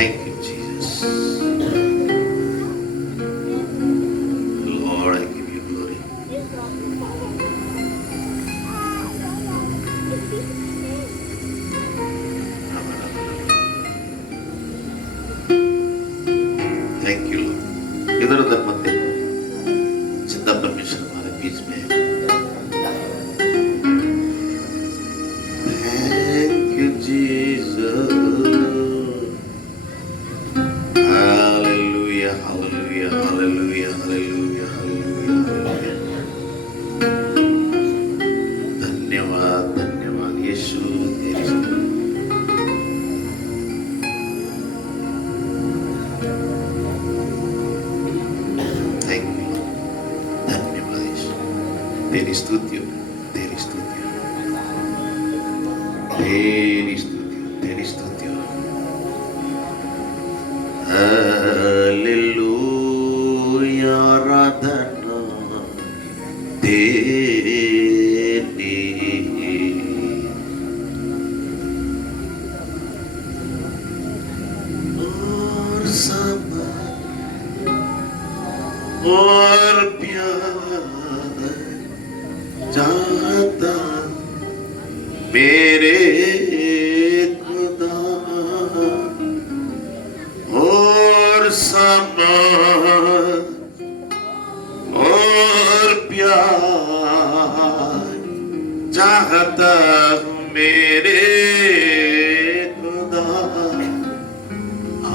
Thank you, Jesus. Lord, I give you glory. Thank you, Lord. इधर उधर मत देखो, जिंदा परमेश्वर हमारे बीच में है। Thank you, Jesus. Hallelujah, hallelujah, hallelujah, hallelujah, hallelujah. धन्यवाद, धन्यवाद यीशु तेरी स्तुति। Thank you, Lord. धन्यवाद यीशु तेरी स्तुति हो, तेरी स्तुति हो, तेरी स्तुति हो, तेरी स्तुति हो। हालेलुया, आराधना तेरी और समझ और प्यार चाहता मेरे खुदा और समझ और प्यार चाहता हूँ मेरे खुदा।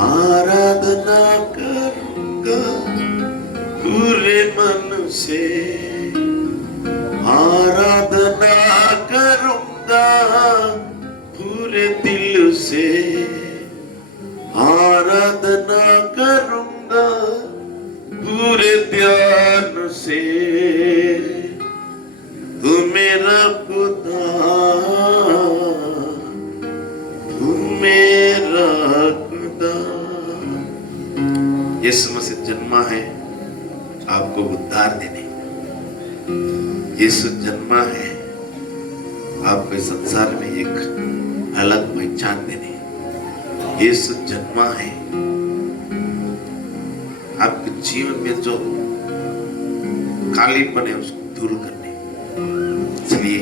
आराधना करूँगा पूरे मन से, आराधना करूँगा पूरे दिल से, आराधना करूँगा पूरे ध्यान से। तू मेरा खुदा, तू मेरा खुदा। यीशु मसीह जन्मा है आपको उद्धार देने। यीशु जन्मा है आपको इस संसार में एक अलग पहचान देने। यीशु जन्मा है आपके जीवन में जो कालीपन है उसको दूर करने। इसलिए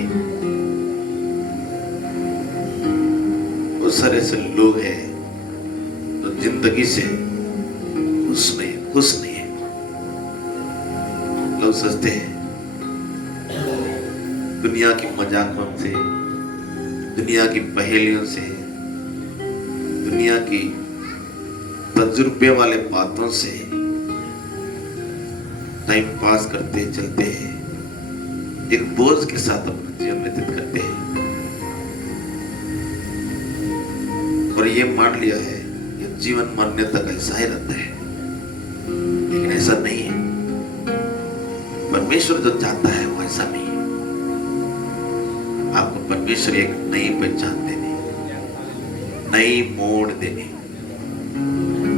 बहुत सारे ऐसे लोग हैं जो जिंदगी से खुश नहीं है। लोग सोचते हैं दुनिया की मजाकों से, दुनिया की पहेलियों से, दुनिया की तजुर्बे वाले बातों से टाइम पास करते चलते हैं, एक बोझ के साथ अपना जीवन व्यतीत करते हैं और ये मान लिया है कि जीवन मरने तक ऐसा ही रहता है। लेकिन ऐसा नहीं है। परमेश्वर जो चाहता है वो ऐसा नहीं है। आपको परमेश्वर एक नई पहचान देने, नई मोड़ देने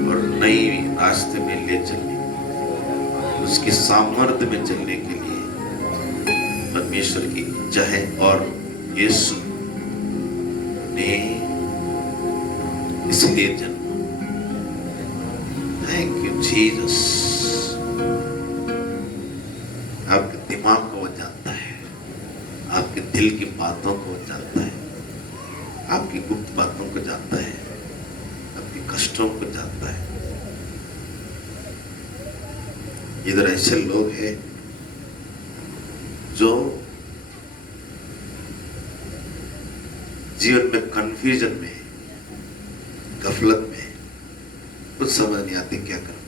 और नई रास्ते में ले चलने, उसकी सामर्थ्य में चलने के लिए परमेश्वर की इच्छा है। और यीशु ने इसलिए जन्म। Thank you Jesus. आपके दिमाग को वो जानता है, आपके दिल की बातों को वो जानता है, आपकी गुप्त बातों को जानता है, आपके कष्टों को जानता है। इधर ऐसे लोग हैं जो जीवन में कंफ्यूजन में, गफलत में, कुछ समझ नहीं आती क्या करूं।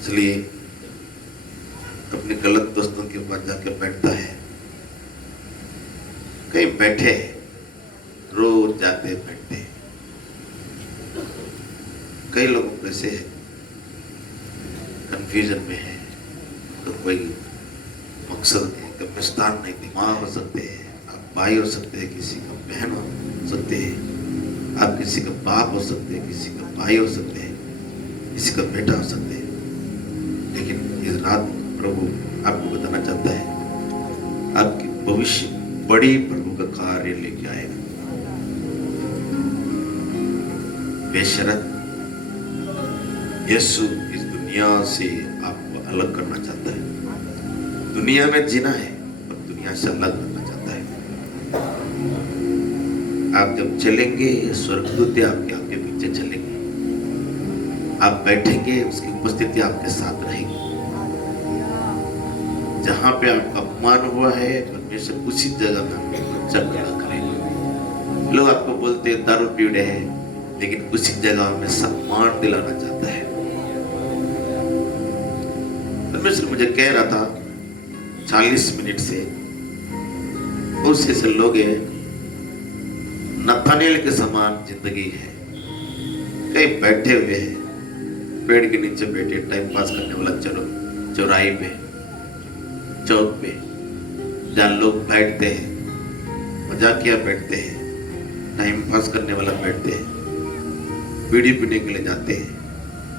इसलिए अपने गलत दोस्तों के पास जाके बैठता है। कहीं बैठे रोज जाते बैठते। कई लोग ऐसे कंफ्यूजन में है, तो कोई मकसद नहीं, गम्यस्थान नहीं। दिमाग हो सकते हैं, आप भाई हो सकते हैं, किसी का बहन हो सकते हैं, आप किसी का बाप हो सकते हैं, किसी का भाई हो सकते हैं, किसी का बेटा हो सकते हैं। लेकिन इस रात प्रभु आपको बताना चाहता है आपकी भविष्य बड़ी प्रभु का कार्य लेके आएगा। बेशरत यीशु इस दुनिया से आपको अलग करना चाहता है। दुनिया में जीना है और दुनिया से अलग करना चाहता है। आप जब चलेंगे, स्वर्गदूत आपके आगे पीछे चलेंगे। आप बैठेंगे, उसकी उपस्थिति आपके साथ रहेगी। जहां पे आपका अपमान हुआ है, परमेश्वर उसी जगह में आपको इज्जत पैदा करेगा। लोग आपको बोलते हैं दारू पी रहे हैं, लेकिन उसी जगह में सम्मान दिलाना चाहता है। परमेश्वर मुझे कह रहा था 40 मिनट से, बहुत से लोग हैं नथानिएल के समान जिंदगी है, कहीं बैठे हुए हैं, पेड़ के नीचे बैठे टाइम पास करने वाला, चलो चौराहे पे, चौक पे, जहाँ लोग बैठते हैं, मजाकिया बैठते हैं, टाइम पास करने वाला बैठते हैं, बीड़ी पीने के लिए जाते हैं,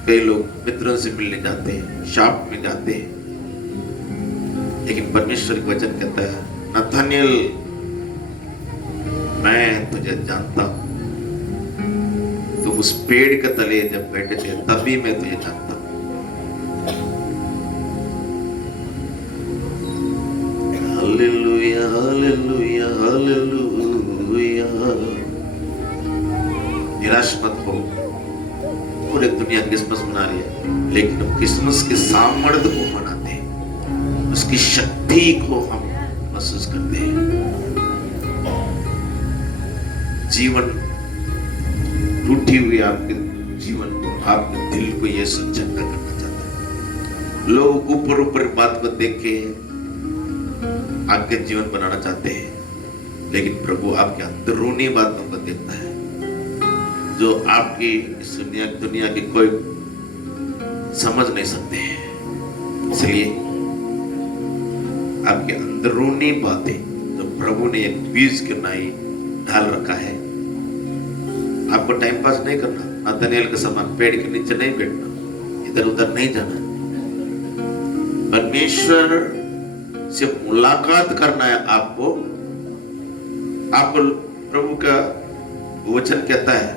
कई लोग मित्रों से मिलने जाते हैं, शॉप में जाते हैं। लेकिन परमेश्वर का वचन कहता है, नथानिएल मैं तुझे जानता हूं, तुम उस पेड़ के तले जब बैठे थे तभी मैं तुझे जानता हूं। Hallelujah hallelujah hallelujah. निराश मत हो। पूरे दुनिया क्रिसमस मना रही है, लेकिन हम क्रिसमस के सामर्थ्य को मनाते हैं, उसकी शक्ति को हम महसूस करते हैं। जीवन टूटी हुई आपके जीवन को, आपके दिल को यीशु चंगा करना चाहता है। लोग ऊपर ऊपर बात को देख के आपके जीवन बनाना चाहते हैं, लेकिन प्रभु आपके अंदरूनी बातों को देखता है, जो आपकी इस दुनिया की कोई समझ नहीं सकते हैं। इसलिए आपके अंदरूनी बातें जो प्रभु ने एक बीज के नाई ढाल रखा है, आपको टाइम पास नहीं करना, नथानिएल के समान पेड़ के नीचे नहीं बैठना, इधर उधर नहीं जाना, परमेश्वर से मुलाकात करना है आपको। प्रभु का वचन कहता है,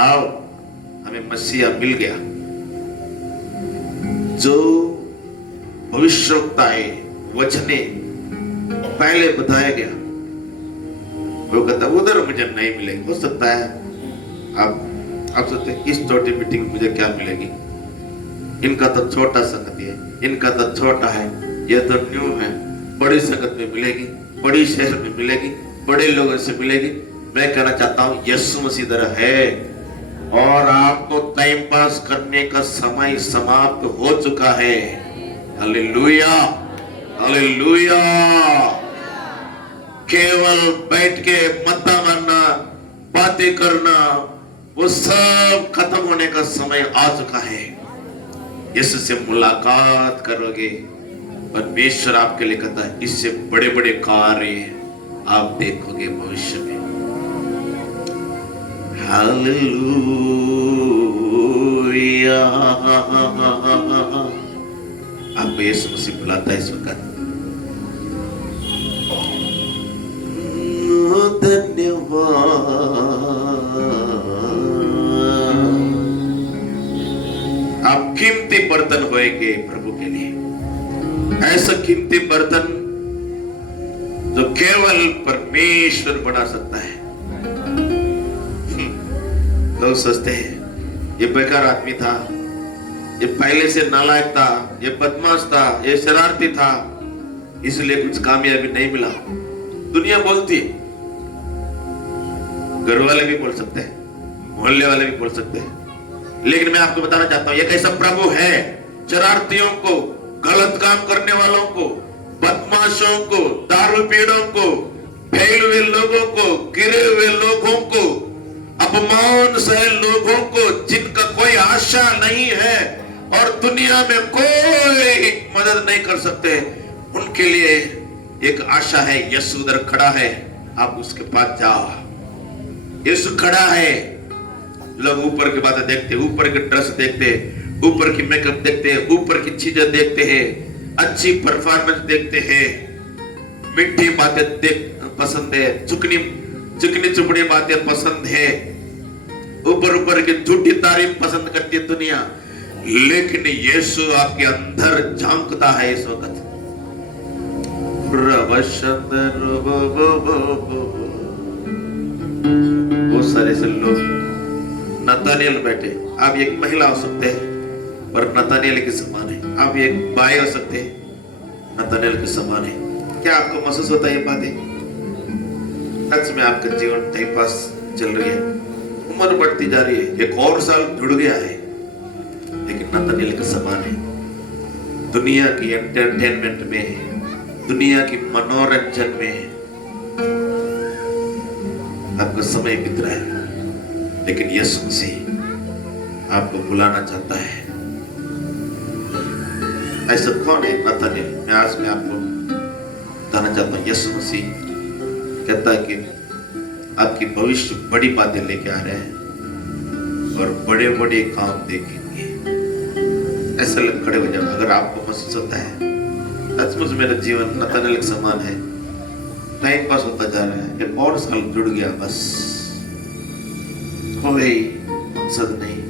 आओ हमें मसीहा मिल गया। जो भविष्यवक्ताएं वचने पहले बताया गया, वो कहता उधर मुझे नहीं मिलेगी। हो सकता है आप सोचते हैं इस छोटी मीटिंग में मुझे क्या मिलेगी, इनका तो छोटा संगत है, इनका तो छोटा है, ये तो न्यू है, बड़ी संगत में मिलेगी, बड़ी शहर में मिलेगी, बड़े लोगों से मिलेगी। मैं कहना चाहता हूं यीशु मसीह इधर है और आपको टाइम पास करने का समय समाप्त हो चुका है। Hallelujah hallelujah. केवल बैठ के मत्ता मारना, बातें करना, वो सब खत्म होने का समय आ चुका है। यीशु से मुलाकात करोगे, परमेश्वर आपके लिए कहता है इससे बड़े बड़े कार्य आप देखोगे भविष्य में। हालेलुया। आपको यीशु मसीह बुलाता है इस वक्त। धन्यवाद। आप कीमती बर्तन होएंगे प्रभु के लिए, ऐसा कीमती बर्तन जो केवल परमेश्वर बना सकता है। लोग सोचते हैं ये बेकार आदमी था, ये पहले से नालायक था, ये बदमाश था, ये शरारती था, इसलिए कुछ कामयाबी नहीं मिला। दुनिया बोलती है, घर वाले भी बोल सकते हैं, मोहल्ले वाले भी बोल सकते हैं, लेकिन मैं आपको बताना चाहता हूं एक ऐसा प्रभु है, शरारतियों को, गलत काम करने वालों को, बदमाशों को, दारू पीड़ों को, फेल हुए लोगों को, गिरे हुए लोगों को, अपमान सहे लोगों को, जिनका कोई आशा नहीं है और दुनिया में कोई मदद नहीं कर सकते, उनके लिए एक आशा है। यीशु उधर खड़ा है, आप उसके पास जाओ। यीशु खड़ा है। लोग ऊपर की बातें देखते, ऊपर के ड्रेस देखते, ऊपर की मेकअप देखते, ऊपर की चीजें देखते हैं, अच्छी परफॉर्मेंस देखते हैं, मीठी बातें पसंद है, चिकनी चुपड़ी बातें पसंद है, ऊपर ऊपर की झूठी तारीफ पसंद करती है दुनिया। लेकिन यीशु आपके अंदर झांकता है इस वक्त। बहुत सारे से लोग, नतानियल बैठे, आप एक महिला हो सकते हैं पर नतानियल के समान है। आप एक भाई हो सकते हैं, नतानियल के समान है। क्या आपको महसूस होता है ये बातें? सच में आपका जीवन टाइम पास चल रही है, उम्र बढ़ती जा रही है, एक और साल जुड़ गया है, लेकिन नतानियल के समान है। दुनिया की एंटरटेनमेंट में, दुनिया की मनोरंजन में आपका समय बीत रहा है, लेकिन यीशु मसीह आपको बुलाना चाहता है। ऐसा कौन है नतानियल? मैं आज मैं आपको बताना चाहता हूँ। यीशु मसीह कहता है कि आपकी भविष्य बड़ी बातें लेके आ रहे हैं और बड़े बड़े काम देखेंगे। ऐसा लग खड़े हो जाओ अगर आपको महसूस होता है सचमुच मेरा जीवन नतानियल के समान है, टाइम पास होता जा रहा है, एक और साल जुड़ गया, बस कोई मकसद नहीं,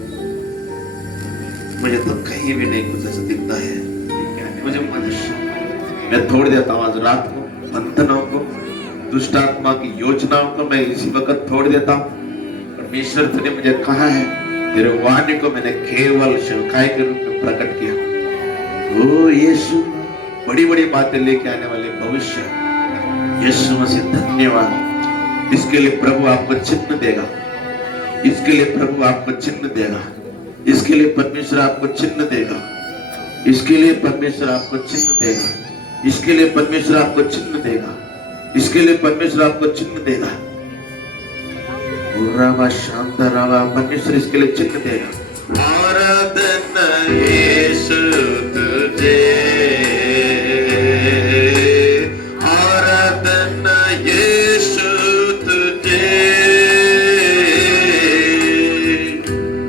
मुझे तो कहीं भी नहीं कुछ ऐसा दिखता है, मुझे मैं छोड़ देता हूँ आज रात को बंधनों को, दुष्ट आत्मा की योजनाओं को मैं इसी वक्त छोड़ देता हूँ। परमेश्वर ने मुझे कहा है, तेरे वाणी को मैंने केवल सेवकाई के रूप में प्रकट किया। ओ यीशु, बड़ी बड़ी बातें लेके आने वाले भविष्य, यीशु मसीह धन्यवाद। इसके लिए प्रभु आपको चिन्ह देगा, इसके लिए प्रभु आपको चिन्ह देगा, इसके लिए परमेश्वर आपको चिन्ह देगा, इसके लिए परमेश्वर आपको चिन्ह देगा, इसके लिए परमेश्वर आपको चिन्ह देगा, इसके लिए परमेश्वर आपको चिन्ह देगा। रावा शांता रावा, परमेश्वर इसके लिए चिन्ह देगा। आराधना यीशु तुझे, आराधना यीशु तुझे।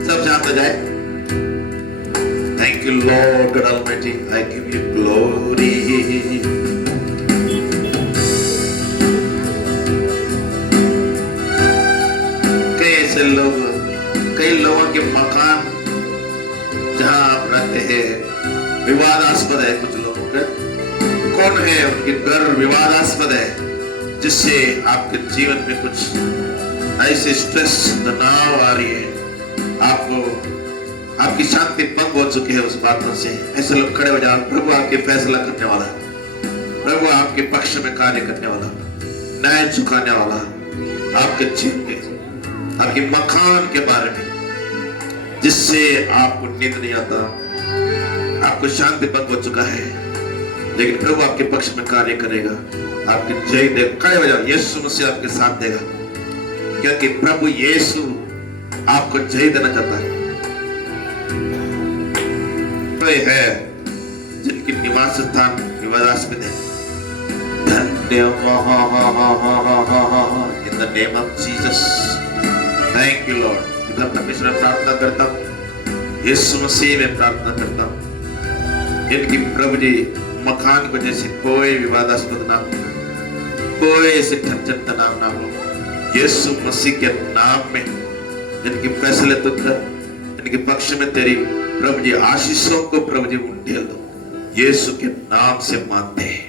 सब जानते जाए। Thank you Lord God Almighty, I give you glory. कई लोगों के मकान जहां आप रहते हैं विवादास्पद है। कुछ लोगों का कौन है, उनके घर विवादास्पद है, जिससे आपके जीवन में कुछ ऐसे स्ट्रेस तनाव आ रही है, आपको आपकी शांति भंग हो चुकी है उस बातों से। ऐसे लोग खड़े हो जाओ, प्रभु आपके फैसला करने वाला, प्रभु आपके पक्ष में कार्य करने वाला, न्याय चुकाने वाला, आपके जीवन में, आपके मकान के बारे में, जिससे आपको नींद नहीं आता, आपको शांति भंग हो चुका है, लेकिन प्रभु आपके पक्ष में कार्य करेगा, आपकी जय दे। खड़े हो जाओ, यीशु मसीह आपके साथ देगा, क्योंकि प्रभु यीशु आपको जय देना चाहता है। कोई है जिनकी निवास स्थान विवादास्पद है, in the name of Jesus, thank you Lord. पिता परमेश्वर में प्रार्थना करता हूँ, यीशु मसीह में प्रार्थना करता हूँ, इनकी प्रभु जी मकान को जैसे कोई विवादास्पद ना हो, कोई ऐसे झंझट तनाव ना हो, यीशु मसीह के नाम में जिनके फैसले तो कर, इनके पक्ष में तेरी प्रभु जी आशीषों को प्रभु जी उंडेल दो, यीशु के नाम से मानते हैं।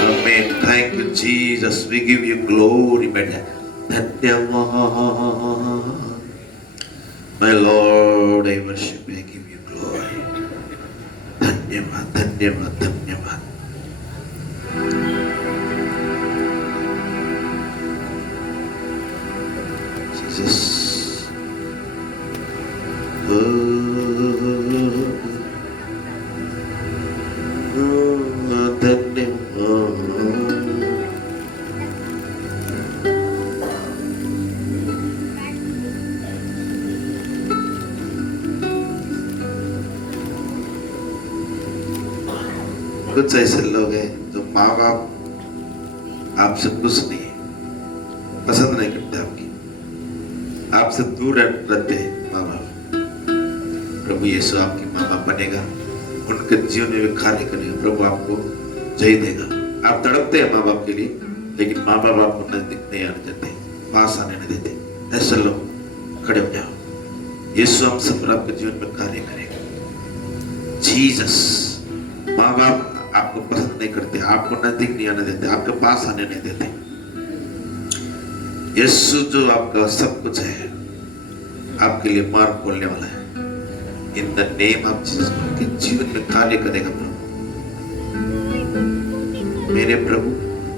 आमीन। Thank you Jesus, we give you glory. बेटा धन्यवाद, my Lord, I worship you, I give you glory. धन्यवाद, धन्यवाद, धन्यवाद। Jesus, कुछ ऐसे लोग हैं जो माँ बाप आपसे खुश नहीं है, पसंद नहीं करते, आपसे दूर रहते हैं माँ बाप। प्रभु यीशु आपकी माँ बाप बनेगा, उनके जीवन में कार्य करेगा, प्रभु आपको जय देगा। आप तड़पते हैं माँ बाप के लिए, लेकिन माँ बाप आपको नजदीक नहीं आने देते, पास आने नहीं देते। ऐसे लोग खड़े हो जाओ, यीशु हम सब पर आपके जीवन में कार्य करेगा। जीसस। माँ बाप आपको पसंद नहीं करते, आपको नजदीक नहीं आने देते, आपके पास आने नहीं देते। यीशु जो आपका सब कुछ है, आपके लिए मार्ग खोलने वाला है। In the name of Jesus के जीवन में कार्य करेगा प्रभु। मेरे प्रभु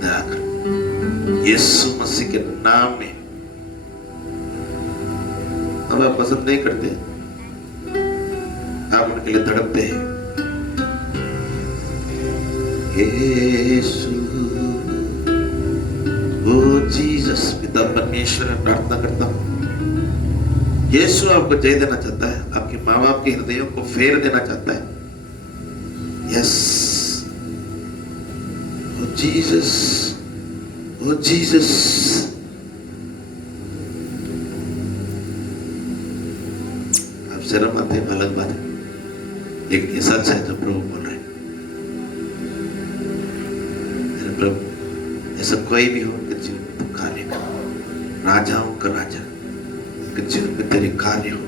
दया कर, यीशु मसीह के नाम में। अब आप पसंद नहीं करते, आप उनके लिए तड़पते हैं। यीशु, ओ जीसस, पिता परमेश्वर में प्रार्थना करता हूँ, यीशु आपको जय देना चाहता है, आपके माँ बाप के हृदयों को फेर देना चाहता है। यस, ओ जीसस, ओ जीसस। आप शर्म आते हैं, अलग बात है, लेकिन ये सच है जो प्रभु बोल रहे हैं। मेरे प्रभु, ऐसा कोई भी हो कि जीवन में तुम कार्य करो, राजाओं का राजा कि जीवन में तेरे कार्य हो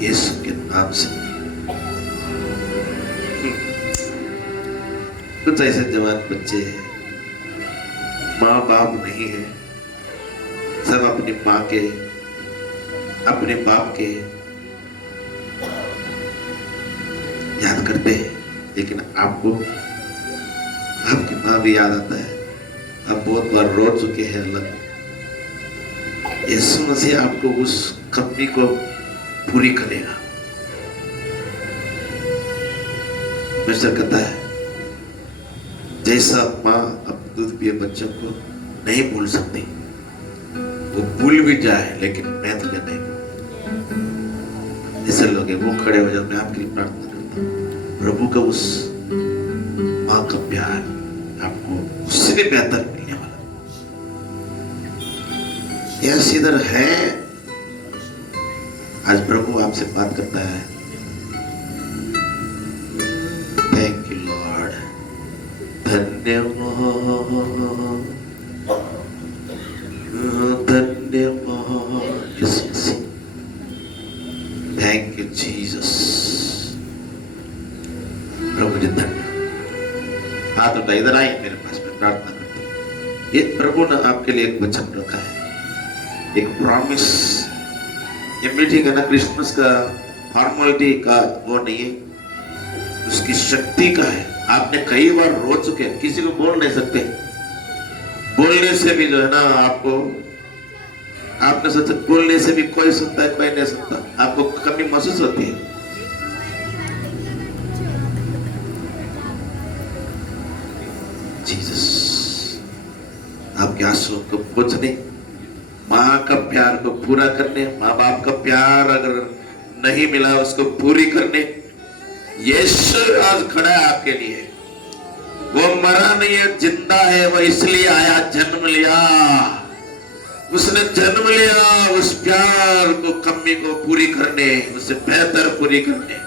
यीशु के नाम से। कुछ ऐसे जवान बच्चे हैं, माँ बाप नहीं है, सब अपनी माँ के, अपने बाप के याद करते हैं, लेकिन आपको आपकी माँ भी याद आता है। आप बहुत बार रो चुके हैं अलग। यीशु मसीह आपको उस कमी को पूरी करेगा। मिस्टर कहता है, जैसा माँ अपने दूध पिए बच्चों को नहीं भूल सकती, वो भूल भी जाए लेकिन मैं तुझे नहीं। ऐसे लोग हैं, वो खड़े हो जाओ। मैं आपके लिए प्रार्थना करता हूँ, प्रभु का उस माँ का प्यार आपको उससे भी बेहतर मिलने वाला। यस, इधर है। आज प्रभु आपसे बात करता है। थैंक यू लॉर्ड, धन्यवाद, धन्यवाद Yeshu Masih. Thank you Jesus. प्रभु जी धन्यवाद। हाथ उठा, इधर आइए मेरे पास, में प्रार्थना करता हूँ। ये प्रभु ने आपके लिए एक वचन रखा है, एक प्रॉमिस। ये मीटिंग है ना, क्रिसमस का फॉर्मेलिटी का वो नहीं है, उसकी शक्ति का है। आपने कई बार रो चुके हैं, किसी को बोल नहीं सकते, बोलने से भी जो है ना, आपको आपने सोचा बोलने से भी कोई सुनता है, कोई नहीं सुनता, आपको कमी महसूस होती है। जीसस आपके आंसुओं को पोंछने, माँ का प्यार को पूरा करने, माँ बाप का प्यार अगर नहीं मिला उसको पूरी करने, यीशु आज खड़ा है आपके लिए। वो मरा नहीं है, जिंदा है। वो इसलिए आया, जन्म लिया, उसने जन्म लिया उस प्यार को, कमी को पूरी करने, उससे बेहतर पूरी करने।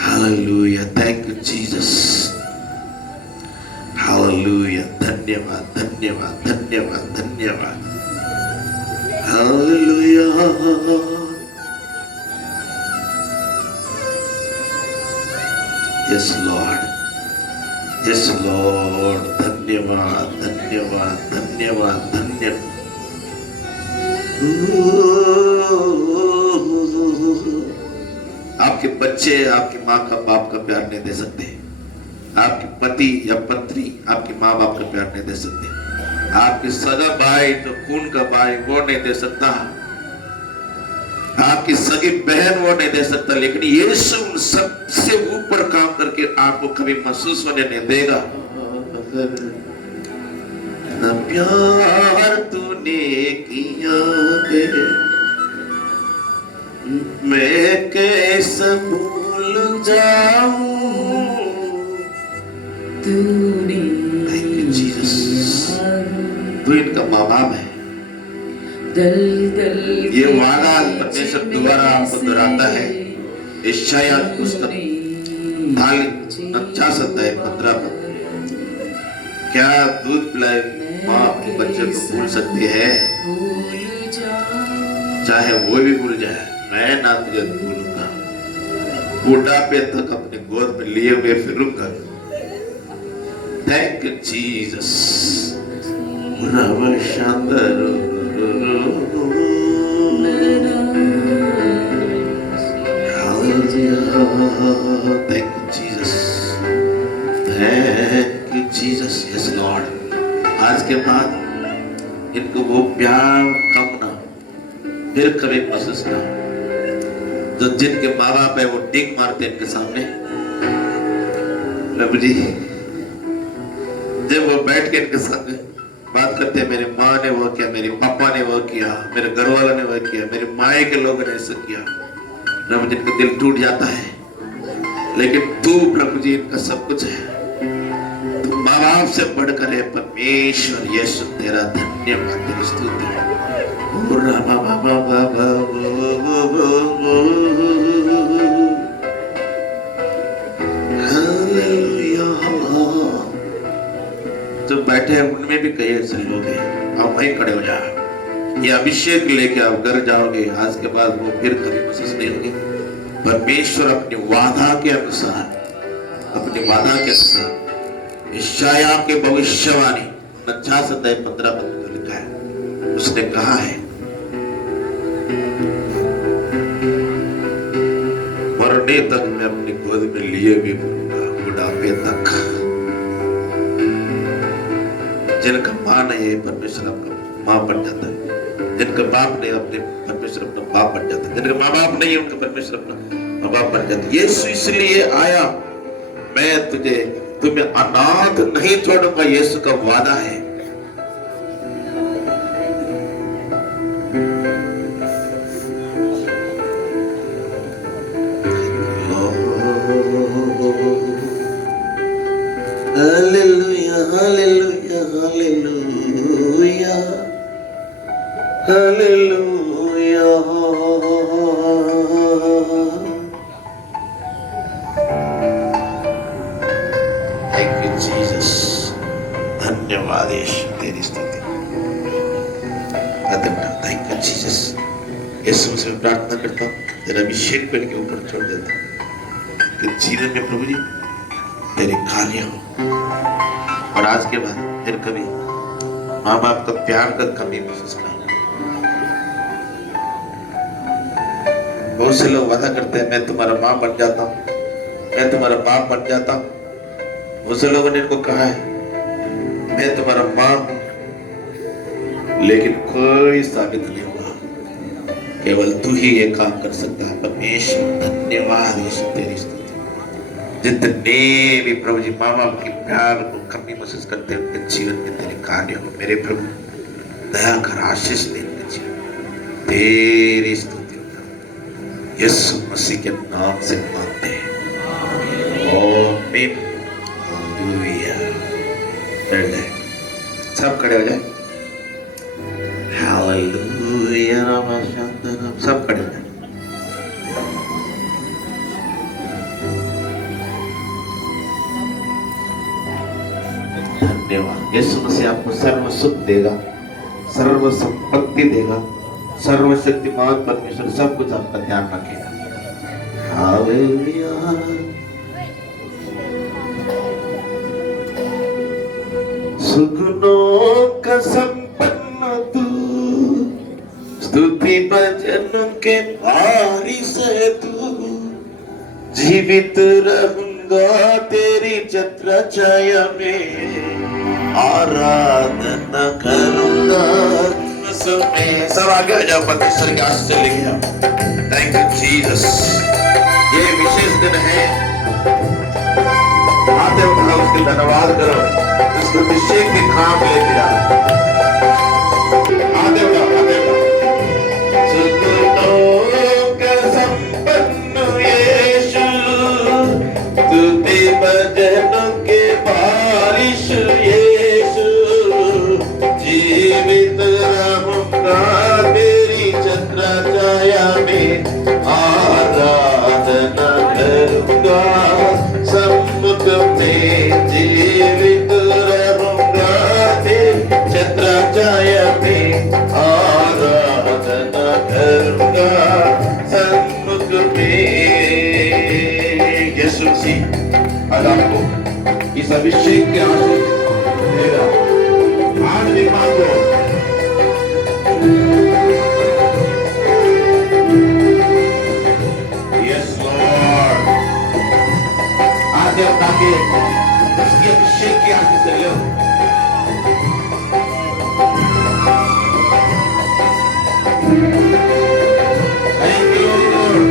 Hallelujah, thank you Jesus. Hallelujah, धन्यवाद, धन्यवाद, धन्यवाद, धन्यवाद। Hallelujah, yes Lord, yes Lord, धन्यवाद, धन्यवाद, धन्यवाद, धन्यवाद। आपके बच्चे आपकी माँ का बाप का प्यार नहीं दे सकते, आपके पति या पत्नी आपकी माँ बाप का प्यार नहीं दे सकते, आपके सगा भाई तो खून का भाई वो नहीं दे सकता, आपकी सगी बहन वो नहीं दे सकता, लेकिन यीशु उन सबसे ऊपर काम करके आपको कभी महसूस होने नहीं देगा। न प्यार तूने किया है, मैं कैसे भूल जाऊं तूने। Thank you Jesus. तू इनका माँ बाप है। ये वादा परमेश्वर दोबारा आपको दोहराता है। यशायाह पुस्तक 49 15 क्या दूध पिलाए माँ अपने बच्चे को भूल सकती है, चाहे वो भी भूल जाए, मैं ना तुझे भूलूंगा, बुढ़ापे तक अपने गोद में लिए हुए फिरूंगा। Thank you Jesus. Thank you Jesus, thank you Jesus, yes Lord। आज के बाद इनको वो प्यार कम ना फिर कभी महसूस ना, जो जिनके माँ बाप है वो टिक मारते इनके सामने। प्रभु जी जब वो बैठ के इनके सामने बात करते हैं, मेरी माँ ने वो किया, मेरे पापा ने वो किया, मेरे घर वालों ने वो किया, मेरे माए के लोगों ने ऐसा किया, प्रभु जी इनका दिल टूट जाता है। लेकिन तू प्रभु जी इनका सब कुछ है, तू माँ बाप से बढ़कर है परमेश्वर। यीशु तेरा धन्यवाद, तेरी स्तुति। जो बैठे हैं उनमें भी कई ऐसे लोग हैं, आप वहीं खड़े हो जाओ, ये अभिषेक लेके आप घर जाओगे, आज के बाद वो फिर कभी महसूस नहीं होंगे। परमेश्वर अपने वादा के अनुसार, अपने वादा के अनुसार यशायाह के भविष्यवाणी 49 अध्याय 15 पद में लिखा है, उसने कहा है मरने तक मैं अपनी गोद में लिए भी बुढ़ापे तक। जिनका माँ नहीं है परमेश्वर अपना माँ बन जाता है, जिनका बाप नहीं अपने परमेश्वर अपना बाप बन जाता है, जिनका माँ बाप नहीं है उनका परमेश्वर अपना माँ बाप बन जाता है। यीशु इसलिए आया, मैं तुम्हें अनाथ नहीं छोड़ूंगा, यीशु का वादा है। Hallelujah hallelujah hallelujah hallelujah. Thank you Jesus, धन्यवाद यीशु तेरी स्तुति। Thank you Jesus. यीशु से प्रार्थना करता हूँ, तेरा अभिषेक मेरे के ऊपर छोड़ देता हूँ कि जीवन में प्रभु जी तेरे कार्य हो, और आज के बाद फिर कभी माँ बाप का प्यार का कमी महसूस ना हो। बहुत से लोग वादा करते हैं मैं तुम्हारा माँ बन जाता हूँ, मैं तुम्हारा बाप बन जाता हूँ। बहुत से लोगों ने इनको कहा है मैं तुम्हारा माँ हूँ, लेकिन कोई साबित नहीं हुआ, केवल तू ही ये काम कर सकता है। परमेश्वर धन्यवाद यीशु तेरी स्तुति। जितने भी प्रभु जी माँ बाप के प्यार को कमी महसूस करते हैं उनके जीवन में तेरे कार्य हो, मेरे प्रभु दया कर आशीष दे उनके जीवन, तेरी स्तुति यीशु मसीह के नाम से मांगते हैं, आमीन। हालेलुया। सब खड़े हो जाए। हालेलुया। सब खड़े हो जाए। धन्यवाद। यीशु मसीह आपको सर्व सुख देगा, सर्व संपत्ति देगा, सर्वशक्तिमान परमेश्वर सब कुछ आपका ध्यान रखेगा। हालेलुया। सुगुणों का संपन्न तू, स्तुति भजन के वारिस है तू, जीवित रहूंगा तेरी छत्र छाया में, आराधना करूंगा। सब आगे आ जाओ, परमेश्वर के आशीष लेके आओ। Thank you Jesus. ये विशेष दिन है, आते उठाओ, उसके धन्यवाद करो, उसके अभिषेक के काम लेके जाओ। आते उठाओ, आते उठाओ। सुगुणों का संपन्न यीशु, स्तुति भजनों के बारिश यीशु, जीवित रहूंगा तेरी छत्र छाया में, आराधना करूंगा सम्मुख में, जीवित रहूंगा तेरी इस अभिषेक के आशीष देगा। आज भी मांगो। यस लॉर्ड, आज आप ताकि उसके अभिषेक के आशीष से लो। Thank you Lord.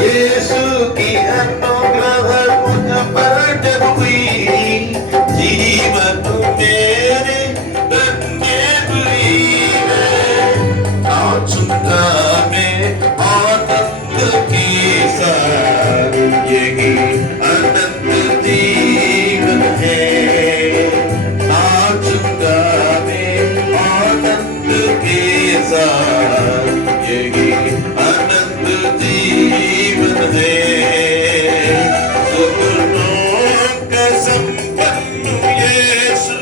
यीशु की अनुग्रह मुझ पर जब हुई, जीवन मेरे धन्य हुई है। नाचूंगा मैं आनंद के साथ, यही अनंत जीवन है। नाचूंगा मैं आनंद के साथ, यही अनंत जीवन है। सुगुणों का संपन्न यीशु,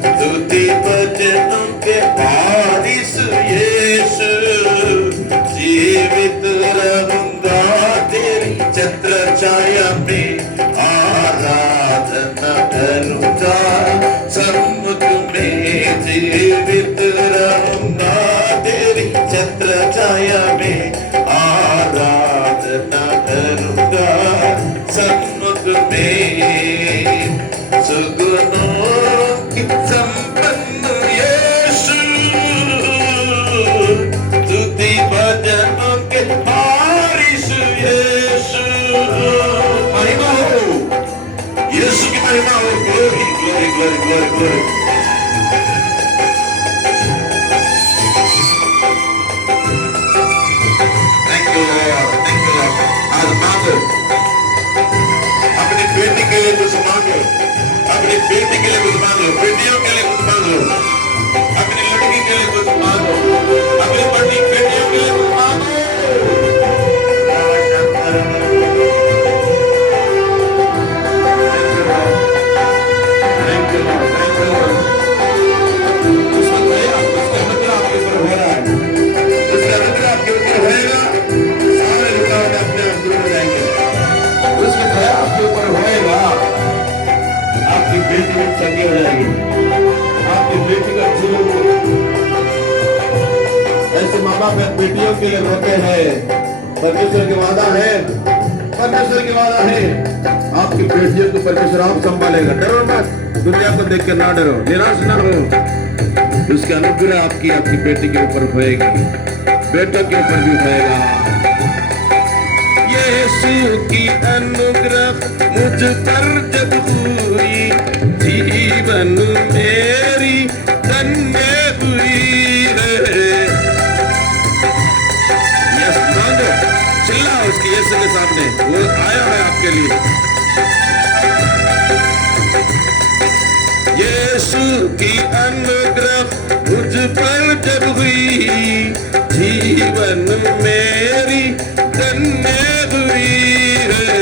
स्तुति भजनों के वारिस यीशु, जीवित रहूंगा तेरी छत्र छाया में, आराधना करूंगा सम्मुख में। जीवित रहूंगा तेरी छत्र छाया में, आराधना करूंगा सम्मुख में। सुगुणों की संपन्न यीशु, स्तुति भजनों के वारिस यीशु। महिमा हो यीशु की, महिमा हो। Glory glory glory glory glory. Thank you Lord, thank you Lord. आज मांगो, अपनी बेटी के लिए कुछ मांगो, अपनी बेटी के लिए कुछ मांगो, बेटियों के लिए कुछ मांगो, अपनी लड़की के लिए कुछ मांगो, अपनी बड़ी बेटियों के लिए कुछ मांगो। Thank you Lord, thank you Lord. उसका दया, उसका अनुग्रह आपके ऊपर हो रहा है, उसका अनुग्रह आपके ऊपर होएगा। सारे रुकावट अपने आप दूर हो जाएंगे। उसका दया आपके ऊपर होएगा। आपकी बेटी भी चंगी हो जाएगी, आपकी बेटी का जीवन। ऐसे माँ बाप बेटियों के लिए रोते हैं। परमेश्वर की वादा है, परमेश्वर की वादा है, आपकी बेटियों को परमेश्वर आप संभालेगा। डरो मत, दुनिया को देख कर ना डरो, निराश ना हो। उसका अनुग्रह आपकी बेटी के ऊपर होएगी, बेटों के ऊपर भी होएगा। यीशु की अनुग्रह मुझ पर जब हुई, जीवन मेरी धन्य हुई है। यस मांगो, चिल्लाओ उसके यीशु के सामने, वो आया है आपके लिए। यीशु की अनुग्रह मुझ पर जब हुई, जीवन मेरी धन्य हुई है।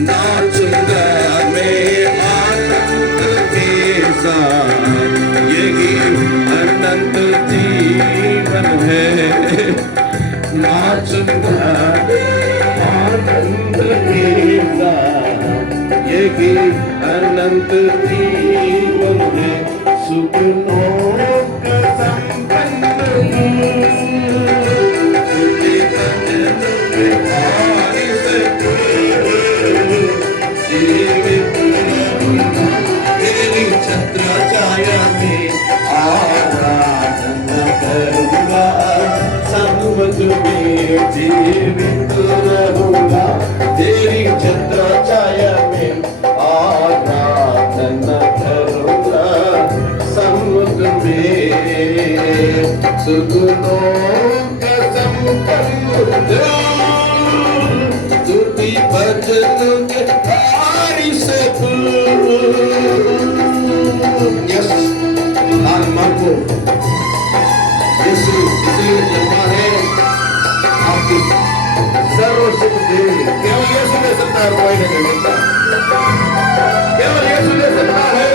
नाचूंगा मैं आनंद के साथ, यही अनंत जीवन है। नाचूंगा आनंद के साथ, यही अनंत जीवन है। सुगुणों का संपन्न तेरी छत्र छाया में, आराधना करूंगा सम्मुख में। जीवित रहूंगा तेरी छत्र छाया में, आराधना करूंगा सम्मुख में। सुगुणों का संपन्न स्तुति भजनों के वारिस यस मांगो। यीशु इसलिए जन्मा है, आपकी सर्वशक्ति देवी केवल यीशु ले सकता है, कोई नहीं ले सकता। केवल यीशु ले सकता है।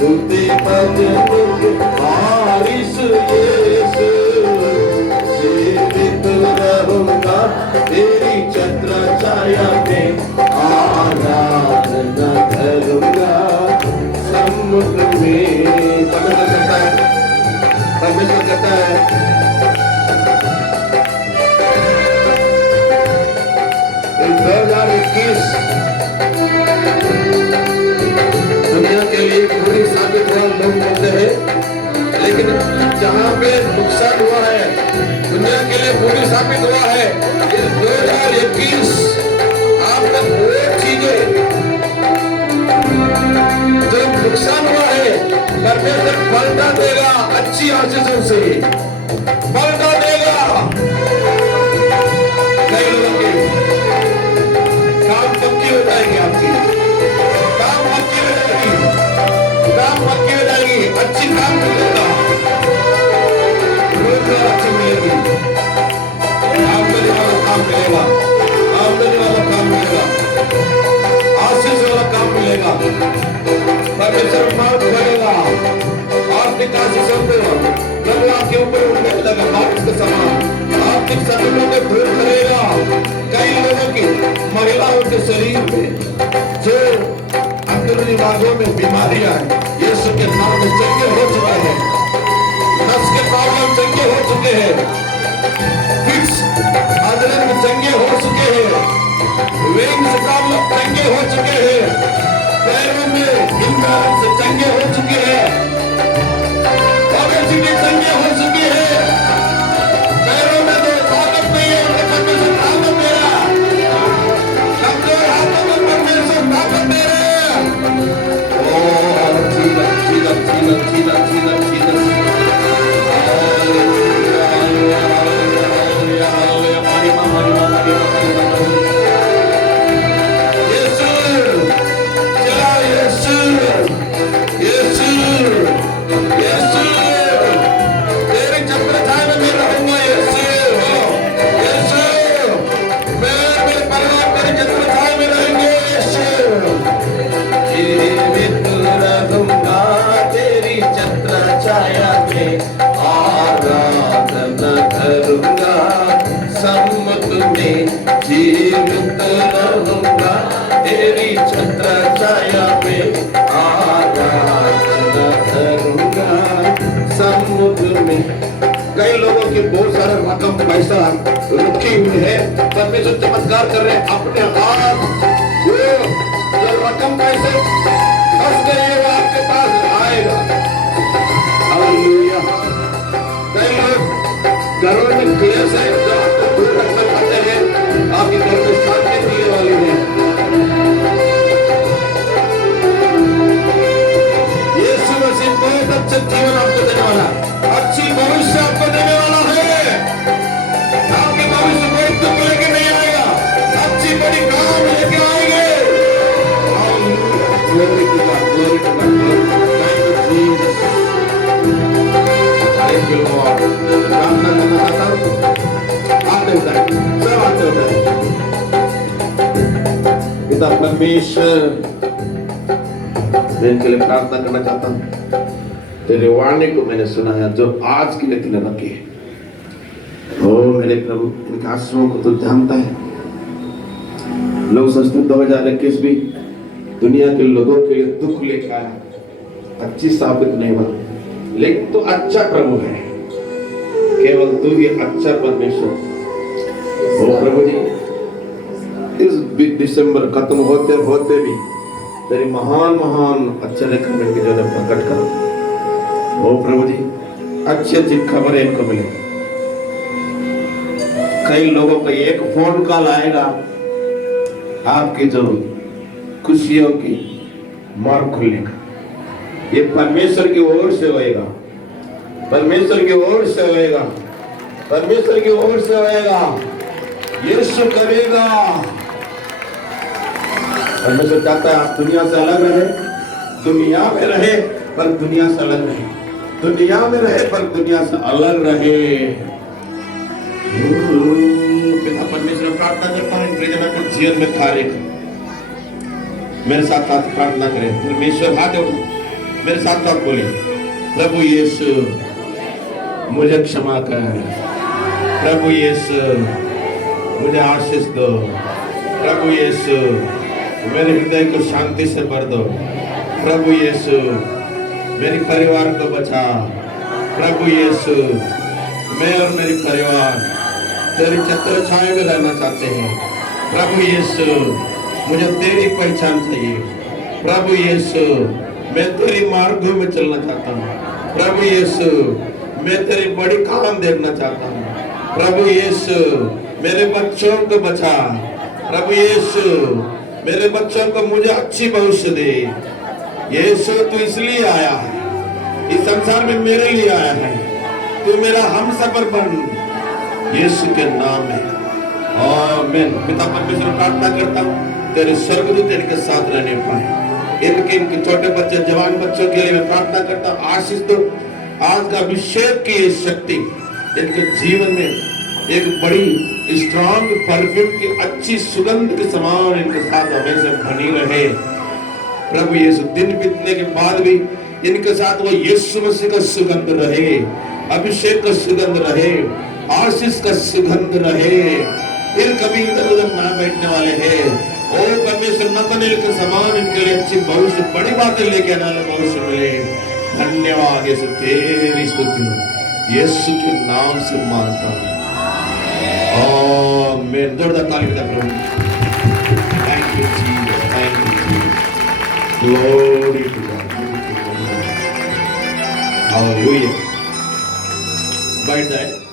तुझे भजन बारिश यीशु, जीवित रहूंगा तेरी छत्र छाया में, आराधना करूंगा समुद्र में। परमेश्वर कहता है इन 2021 दुनिया के लिए बुरी साबित हुआ लोग बोलते हैं, लेकिन जहाँ पे नुकसान हुआ है दुनिया के लिए बुरी साबित हुआ है। इस 2021 आप तक वो चीजें जो नुकसान हुआ है परमेश्वर पलटा देगा, अच्छी आशीषों से पलटा देगा। कई लोगों के काम पक्की हो जाएगी, आपकी काम पक्की हो जाएगी, काम पक्की हो जाएगी, अच्छी काम मिलेगा, रोजगार अच्छी मिलेगी, आमदनी वाला काम मिलेगा, आमदनी वाला काम मिलेगा, आशीष वाला काम मिलेगा, परमेश्वर मार्ग बढ़ेगा, आर्थिक आशीषों को प्रभु आपके ऊपर उठने लगा बारिश के समान, आर्थिक संकटों को दूर करेगा। कई लोगों की महिलाओं के शरीर में जो अंदरूनी भागों में बीमारियां हैं, यीशु के नाम में चंगे हो चुके हैं, नस के प्रॉब्लम चंगे हो चुके हैं, फिक्स अदलन में चंगे हो चुके हैं, वेन्स प्रॉब्लम चंगे हो चुके हैं, पैरों में इम्बैलेंस चंगे हो चुके हैं, ओबेसिटी चंगे हो चुकी है, पैरों में तो ताकत नहीं है, परमेश्वर ताकत दे रहा है, कमजोर हाथों में परमेश्वर ताकत दे रहा है। ओह जीवन जीवन जीवन जीवन जीवन जीवन जीवित रहूंगा तेरी छत्र छाया में, आराधना करूंगा समुद्र में। कई लोगों की बहुत सारा रकम पैसा रुकी हुई है, परमेश्वर चमत्कार कर रहे हैं अपने आप। जो रकम पैसे फंस गई है वो आपके पास आएगा। हालेलुया। कई लोग घरों में क्लेश है जो आपको दूर रखना चाहते हैं, आपके घर में शांति देने वाली है। यीशु मसीह बहुत अच्छा जीवन आपको देने वाला, अच्छी भविष्य आपको देने वाला है। आपके भविष्य कोई दुख लेके नहीं आएगा, अच्छी बड़ी काम लेके आएंगे। Glory to God, glory to God, thank you Jesus, thank you Lord। प्रार्थना करना चाहता हूँ, आते होता है, सब आते होता है। पिता परमेश्वर, मैं इनके लिए प्रार्थना करना चाहता हूँ। तेरे वाणी को मैंने सुना है जो आज के लिए तूने रखी है। ओ मेरे प्रभु, इनके आश्रमों को तू जानता है। लोग सोचते 2021 भी दुनिया के लोगों के लिए दुख लेकर आया, अच्छी साबित नहीं हुआ, लेकिन तू अच्छा प्रभु है, केवल तू ही अच्छा परमेश्वर। ओ प्रभु जी, इस दिसंबर खत्म होते होते भी तेरी महान महान आश्चर्य करने की जो प्रकट करो। ओ प्रभु जी, अच्छी अच्छी खबरें इनको मिले। कई लोगों का एक फोन कॉल आएगा, आपकी जो खुशियों की मार्ग खुलेगा। ये परमेश्वर की ओर से होएगा, परमेश्वर की ओर से होएगा, परमेश्वर की ओर से होएगा। यीशु करेगा। परमेश्वर चाहता है आप दुनिया से अलग रहे, दुनिया में रहे पर दुनिया से अलग रहे, दुनिया में रहे पर दुनिया से अलग रहे। पिता परमेश्वर, प्रार्थना करता हूं के जीवन में कार्य कर। मेरे साथ साथ प्रार्थना करें। परमेश्वर हाथ उठा, मेरे साथ आप बोलिए, प्रभु यीशु मुझे क्षमा कर, प्रभु यीशु मुझे आशीष दो, प्रभु यीशु मेरे हृदय को शांति से भर दो, प्रभु यीशु मेरे परिवार को बचा, प्रभु यीशु मैं और मेरी परिवार तेरी छत्र छाया में रहना चाहते हैं, प्रभु यीशु मुझे तेरी पहचान चाहिए, प्रभु यीशु मैं तेरी मार्गों में चलना चाहता हूँ, प्रभु यीशु मैं तेरी बड़ी काम देखना चाहता हूँ, प्रभु यीशु मेरे बच्चों को बचा, प्रभु यीशु मेरे बच्चों को मुझे अच्छी भविष्य दे। यीशु तू इसलिए आया है, इस संसार में मेरे लिए आया है, तू मेरा हम सफर बन, यीशु के नाम में आमीन। पिता परमेश्वर प्रार्थना करता हूँ तेरे स्वर्गदूत इनके साथ रहने पाए, इनके छोटे बच्चे जवान बच्चों के लिए मैं प्रार्थना करता हूँ आशीष दो, आज का अभिषेक की ये शक्ति इनके जीवन में एक बड़ी स्ट्रॉन्ग परफ्यूम की अच्छी सुगंध के समान इनके साथ हमेशा बनी रहे। प्रभु यीशु दिन बीतने के बाद भी इनके साथ वो यीशु मसीह का सुगंध रहे, अभिषेक का सुगंध रहे, आशीष का सुगंध रहे, फिर कभी इधर उधर ना बैठने वाले हैं। ओ परमेश्वर नतनेल के समान इनके लिए अच्छी भविष्य बड़ी बातें लेके आने वाले भविष्य मिले। धन्यवाद यीशु, तेरी स्तुति यीशु के नाम से मांगता हूँ, आमीन। जोरदार ताली बजा प्रभु। Thank you Jesus, thank you Jesus, glory to God, hallelujah. बैठ जाए।